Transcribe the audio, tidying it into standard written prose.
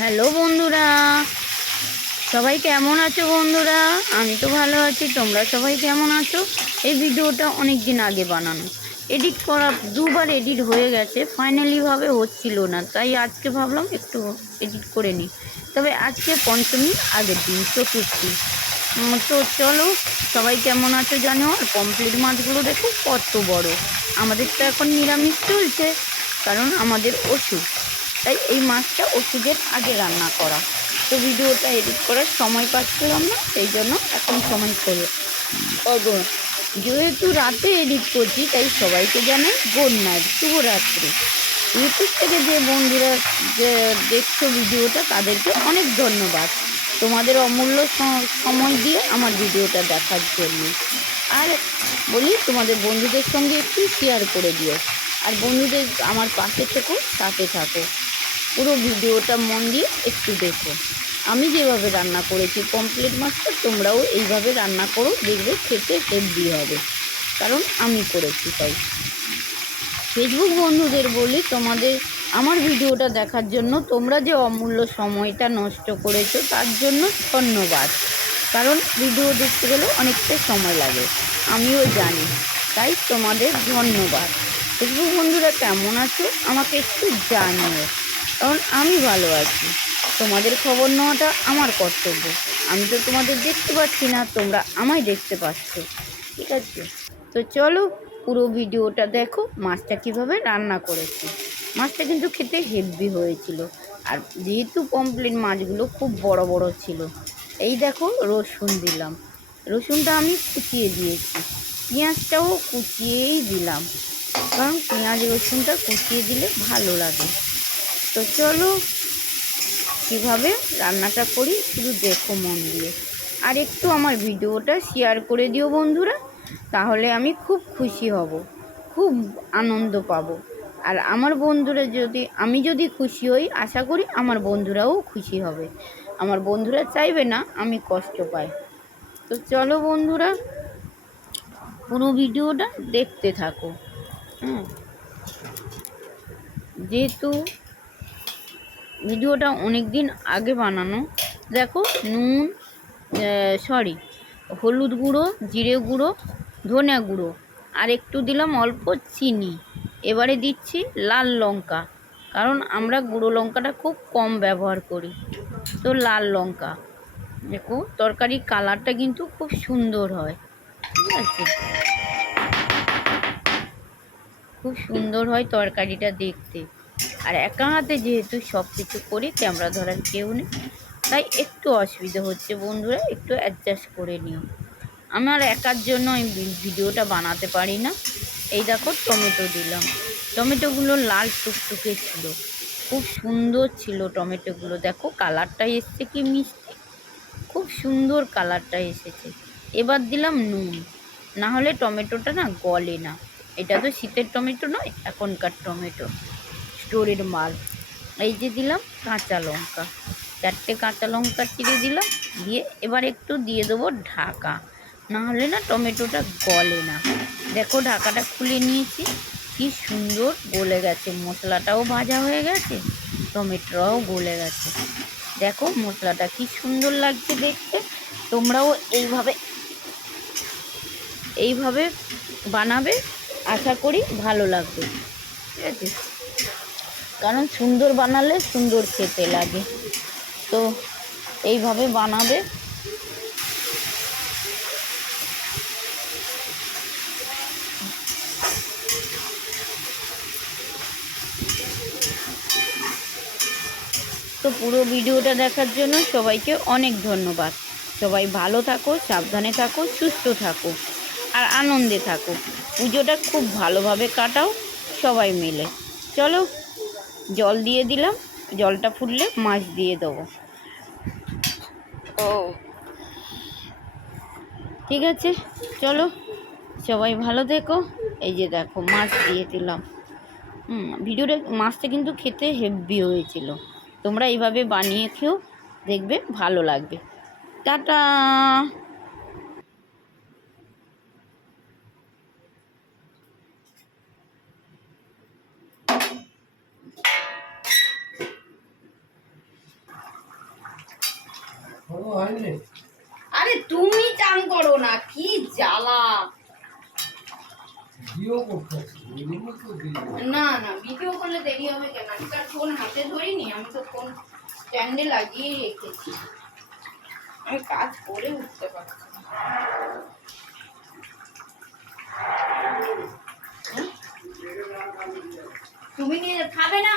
Hello বন্ধুরা, সবাই কেমন আছো বন্ধুরা? আমি তো ভালো আছি, তোমরা সবাই কেমন আছো? এই ভিডিওটা অনেক দিন আগে বানানো, এডিট করা দুবার এডিট হয়ে গেছে, ফাইনালিভাবে হচ্ছিল না, তাই আজকে ভাবলাম একটু এডিট করে নিই। তবে আজকে পঞ্চমীর আগের দিন, চতুর্থী। তো চলো, সবাই কেমন আছো জানো। আর পমফ্রেট মাছগুলো দেখো কত বড়। আমাদের তো এখন নিরামিষ চলছে, কারণ আমাদের ওষুধ, তাই এই মাছটা ওষুধের আগে রান্না করা। তো ভিডিওটা এডিট করার সময় পাচ্ছিলাম না, সেই জন্য এখন সময় করে করবো। যেহেতু রাতে এডিট করছি, তাই সবাইকে জানাই গুড নাইট, শুভরাত্রি। ইউটিউব থেকে যে বন্ধুরা যে দেখছো ভিডিওটা, তাদেরকে অনেক ধন্যবাদ তোমাদের অমূল্য সময় দিয়ে আমার ভিডিওটা দেখার জন্য। আর বলি, তোমাদের বন্ধুদের সঙ্গে একটু শেয়ার করে দিও। আর বন্ধুদের আমার পাশে থেকো, সাথে থাকো, পুরো ভিডিওটা মন দিয়ে একটু দেখো। আমি যেভাবে রান্না করেছি পমফ্রেট মাছটা, তোমরাও এইভাবে রান্না করো, দেখবে খেতে হেভি হবে, কারণ আমি করেছি তাই। ফেসবুক বন্ধুদের বলি, তোমাদের আমার ভিডিওটা দেখার জন্য তোমরা যে অমূল্য সময়টা নষ্ট করেছো, তার জন্য ধন্যবাদ। কারণ ভিডিও দেখতে গেলে অনেকটা সময় লাগে, আমিও জানি, তাই তোমাদের ধন্যবাদ। ফেসবুক বন্ধুরা কেমন আছো আমাকে একটু জানিও, কারণ আমি ভালো আছি। তোমাদের খবর নেওয়াটা আমার কর্তব্য। আমি তো তোমাদের দেখতে পাচ্ছি না, তোমরা আমায় দেখতে পাচ্ছ, ঠিক আছে? তো চলো, পুরো ভিডিওটা দেখো মাছটা কিভাবে রান্না করেছি। মাছটা কিন্তু খেতে হেভি হয়েছিল। আর যেহেতু পমফ্রেট মাছগুলো খুব বড় বড় ছিল, এই দেখো রসুন দিলাম, রসুনটা আমি কুচিয়ে দিয়েছি, পেঁয়াজটাও কুচিয়েই দিলাম, কারণ পেঁয়াজ রসুনটা কুচিয়ে দিলে ভালো লাগে। তো চলো, কীভাবে রান্নাটা করি শুধু দেখো মন দিয়ে। আর একটু আমার ভিডিওটা শেয়ার করে দিও বন্ধুরা, তাহলে আমি খুব খুশি হব, খুব আনন্দ পাবো। আর আমার বন্ধুরা আমি যদি খুশি হই, আশা করি আমার বন্ধুরাও খুশি হবে। আমার বন্ধুরা চাইবে না আমি কষ্ট পাই। তো চলো বন্ধুরা, পুরো ভিডিওটা দেখতে থাকো। হ্যাঁ, যেহেতু ভিডিওটা অনেক দিন আগে বানানো, দেখো নুন, হলুদ গুঁড়ো, জিরে গুঁড়ো, ধনে গুঁড়ো, আর একটু দিলাম অল্প চিনি। এবারে দিচ্ছি লাল লঙ্কা, কারণ আমরা গুঁড়ো লঙ্কাটা খুব কম ব্যবহার করি। তো লাল লঙ্কা, দেখো তরকারির কালারটা কিন্তু খুব সুন্দর হয়, ঠিক আছে? খুব সুন্দর হয় তরকারিটা দেখতে। আর একা হাতে যেহেতু সব কিছু করি, ক্যামেরা ধরার কেউ নেই, তাই একটু অসুবিধা হচ্ছে বন্ধুরা, একটু অ্যাডজাস্ট করে নিও। আমার একার জন্য এই ভিডিওটা বানাতে পারি না। এই দেখো টমেটো দিলাম, টমেটোগুলো লাল টুকটুকে ছিল, খুব সুন্দর ছিল টমেটোগুলো। দেখো কালারটা এসছে কি মিষ্টি, খুব সুন্দর কালারটা এসেছে। এবার দিলাম নুন, না হলে টমেটোটা না গলে না। এটা তো শীতের টমেটো নয়, এখনকার টমেটো, স্টোরের মাল। এই যে দিলাম কাঁচা লঙ্কা, 4টে কাঁচা লঙ্কা চিড়ে দিলাম, দিয়ে এবার একটু দিয়ে দেবো ঢাকা, না হলে না টমেটোটা গলে না। দেখো ঢাকাটা খুলে নিয়েছি, কি সুন্দর গলে গেছে, মশলাটাও ভাজা হয়ে গেছে, টমেটোটাও গলে গেছে। দেখো মশলাটা কি সুন্দর লাগছে দেখতে। তোমরাও এইভাবে এইভাবে বানাবে, আশা করি ভালো লাগবে, ঠিক আছে? কারণ সুন্দর বানালে সুন্দর খেতে লাগে। তো এইভাবে বানাবে। তো পুরো ভিডিওটা দেখার জন্য সবাইকে অনেক ধন্যবাদ। সবাই ভালো থাকো, সাবধানে থাকো, সুস্থ থাকো, আর আনন্দে থাকো। পুজোটা খুব ভালোভাবে কাটাও সবাই মিলে। চলো, জল দিয়ে দিলাম, জলটা ফুটলে মাছ দিয়ে দেবো। ও, ঠিক আছে, চলো সবাই ভালো থেকো। এই যে দেখো মাছ দিয়ে দিলাম। ভিডিওটা, মাছটা কিন্তু খেতে হেভি হয়েছিল। তোমরা এইভাবে বানিয়ে খেও, দেখবে ভালো লাগবে। টাটা। আরে তুমি চান করো না, কি জ্বালা। না না, ভিডিও করলে দেরি হবে কেন? আমি তো ফোন হাতে ধরিনি, আমি তো ফোন স্ট্যান্ডে লাগিয়ে রেখেছি। আমি কাজ করে উঠতে পারছি না। তুমি নিয়ে খাবে না?